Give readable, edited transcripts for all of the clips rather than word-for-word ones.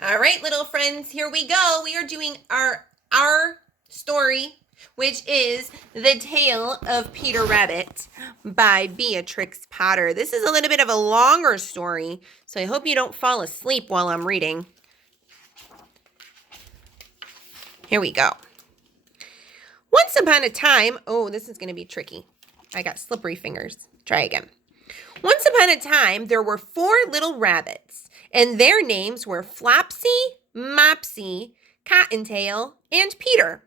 All right, little friends, here we go. We are doing our story, which is The Tale of Peter Rabbit by Beatrix Potter. This is a little bit of a longer story, so I hope you don't fall asleep while I'm reading. Here we go. Once upon a time, oh, this is going to be tricky. I got slippery fingers. Try again. Once upon a time, there were 4 little rabbits, and their names were Flopsy, Mopsy, Cottontail, and Peter.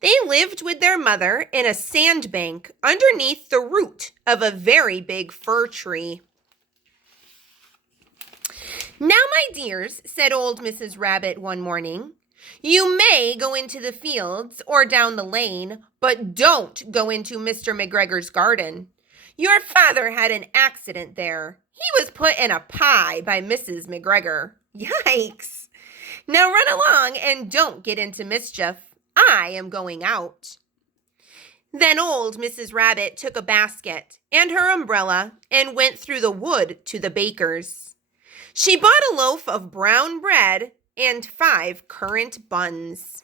They lived with their mother in a sandbank underneath the root of a very big fir tree. "Now, my dears," said old Mrs. Rabbit one morning, "you may go into the fields or down the lane, but don't go into Mr. McGregor's garden. Your father had an accident there. He was put in a pie by Mrs. McGregor. Yikes! Now run along and don't get into mischief. I am going out." Then old Mrs. Rabbit took a basket and her umbrella and went through the wood to the baker's. She bought a loaf of brown bread and 5 currant buns.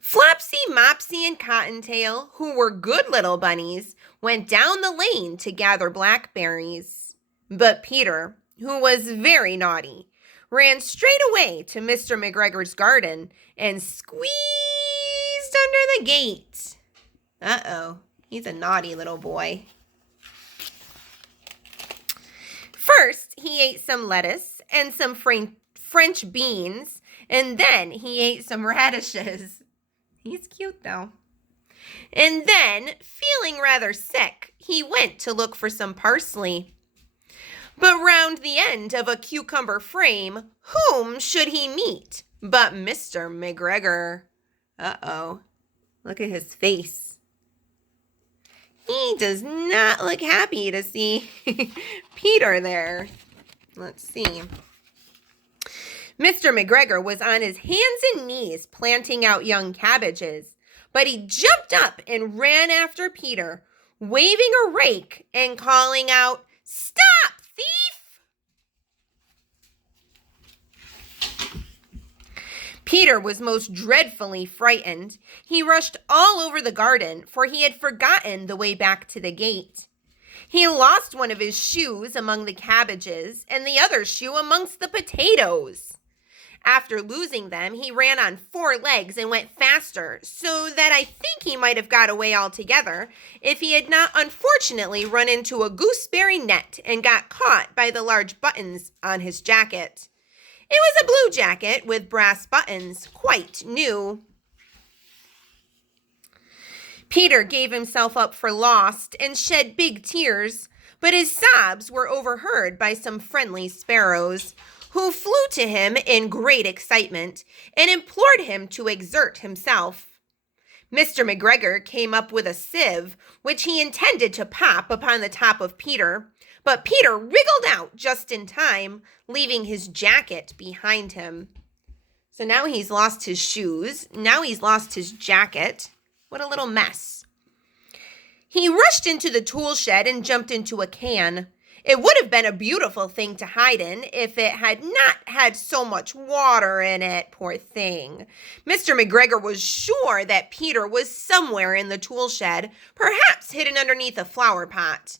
Flopsy, Mopsy, and Cottontail, who were good little bunnies, went down the lane to gather blackberries. But Peter, who was very naughty, ran straight away to Mr. McGregor's garden and squeezed under the gate. Uh-oh, he's a naughty little boy. First, he ate some lettuce and some French beans, and then he ate some radishes. He's cute, though. And then, feeling rather sick, he went to look for some parsley. But round the end of a cucumber frame, whom should he meet but Mr. McGregor? Uh-oh. Look at his face. He does not look happy to see Peter there. Let's see. Mr. McGregor was on his hands and knees planting out young cabbages, but he jumped up and ran after Peter, waving a rake and calling out, "Stop, thief!" Peter was most dreadfully frightened. He rushed all over the garden, for he had forgotten the way back to the gate. He lost one of his shoes among the cabbages and the other shoe amongst the potatoes. After losing them, he ran on 4 legs and went faster, so that I think he might have got away altogether if he had not unfortunately run into a gooseberry net and got caught by the large buttons on his jacket. It was a blue jacket with brass buttons, quite new. Peter gave himself up for lost and shed big tears, but his sobs were overheard by some friendly sparrows, who flew to him in great excitement and implored him to exert himself. Mr. McGregor came up with a sieve, which he intended to pop upon the top of Peter, but Peter wriggled out just in time, leaving his jacket behind him. So now he's lost his shoes. Now he's lost his jacket. What a little mess. He rushed into the tool shed and jumped into a can. It would have been a beautiful thing to hide in if it had not had so much water in it, poor thing. Mr. McGregor was sure that Peter was somewhere in the tool shed, perhaps hidden underneath a flower pot.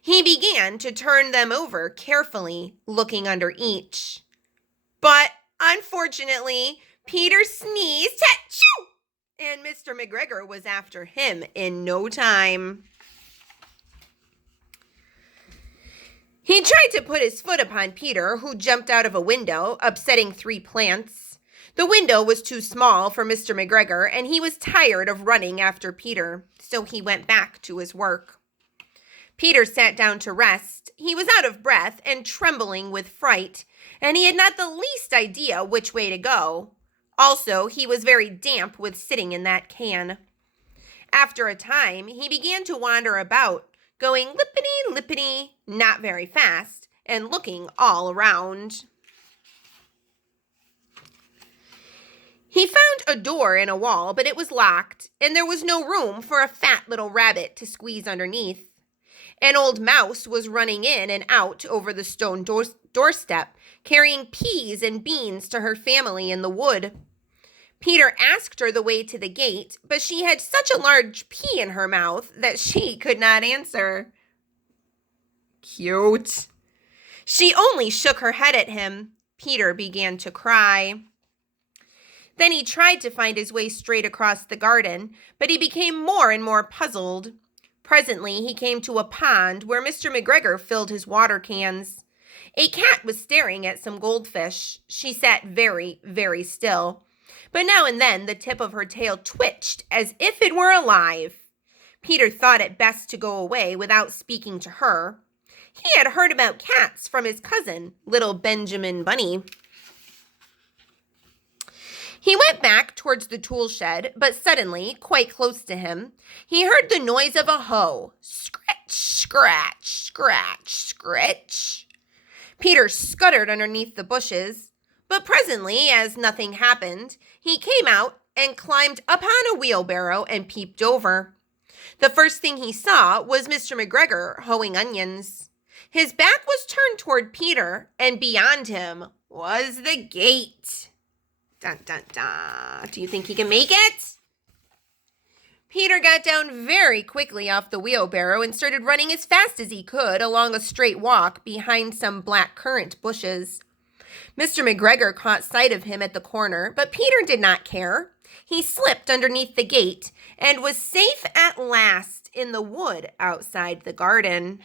He began to turn them over carefully, looking under each. But, unfortunately, Peter sneezed, "Achoo!" and Mr. McGregor was after him in no time. He tried to put his foot upon Peter, who jumped out of a window, upsetting 3 plants. The window was too small for Mr. McGregor, and he was tired of running after Peter, so he went back to his work. Peter sat down to rest. He was out of breath and trembling with fright, and he had not the least idea which way to go. Also, he was very damp with sitting in that can. After a time, he began to wander about, going lippity-lippity, not very fast, and looking all around. He found a door in a wall, but it was locked, and there was no room for a fat little rabbit to squeeze underneath. An old mouse was running in and out over the stone doorstep, carrying peas and beans to her family in the wood. Peter asked her the way to the gate, but she had such a large pea in her mouth that she could not answer. Cute. She only shook her head at him. Peter began to cry. Then he tried to find his way straight across the garden, but he became more and more puzzled. Presently, he came to a pond where Mr. McGregor filled his water cans. A cat was staring at some goldfish. She sat very, very still, but now and then the tip of her tail twitched as if it were alive. Peter thought it best to go away without speaking to her. He had heard about cats from his cousin, little Benjamin Bunny. He went back towards the tool shed, but suddenly, quite close to him, he heard the noise of a hoe. Scratch, scratch, scratch, scratch. Peter scuttered underneath the bushes, but presently, as nothing happened, he came out and climbed upon a wheelbarrow and peeped over. The first thing he saw was Mr. McGregor hoeing onions. His back was turned toward Peter, and beyond him was the gate. Dun, dun, dun. Do you think he can make it? Peter got down very quickly off the wheelbarrow and started running as fast as he could along a straight walk behind some black currant bushes. Mr. McGregor caught sight of him at the corner, but Peter did not care. He slipped underneath the gate and was safe at last in the wood outside the garden.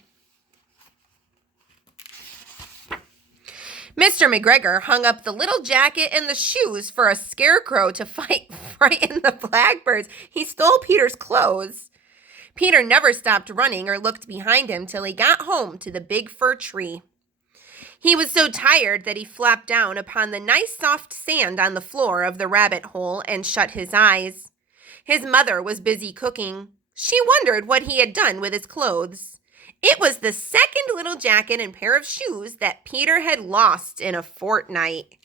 Mr. McGregor hung up the little jacket and the shoes for a scarecrow to frighten the blackbirds. He stole Peter's clothes. Peter never stopped running or looked behind him till he got home to the big fir tree. He was so tired that he flopped down upon the nice soft sand on the floor of the rabbit hole and shut his eyes. His mother was busy cooking. She wondered what he had done with his clothes. It was the second little jacket and pair of shoes that Peter had lost in a fortnight.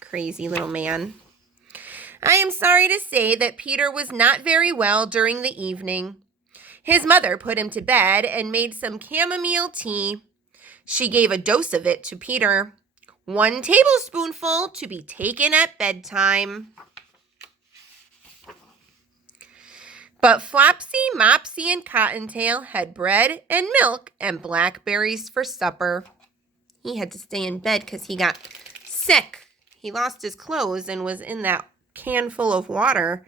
Crazy little man. I am sorry to say that Peter was not very well during the evening. His mother put him to bed and made some chamomile tea. She gave a dose of it to Peter. 1 tablespoonful to be taken at bedtime. But Flopsy, Mopsy, and Cottontail had bread and milk and blackberries for supper. He had to stay in bed because he got sick. He lost his clothes and was in that can full of water.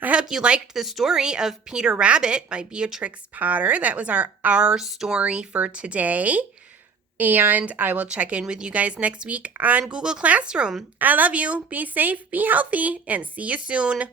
I hope you liked the story of Peter Rabbit by Beatrix Potter. That was our story for today. And I will check in with you guys next week on Google Classroom. I love you. Be safe, be healthy, and see you soon.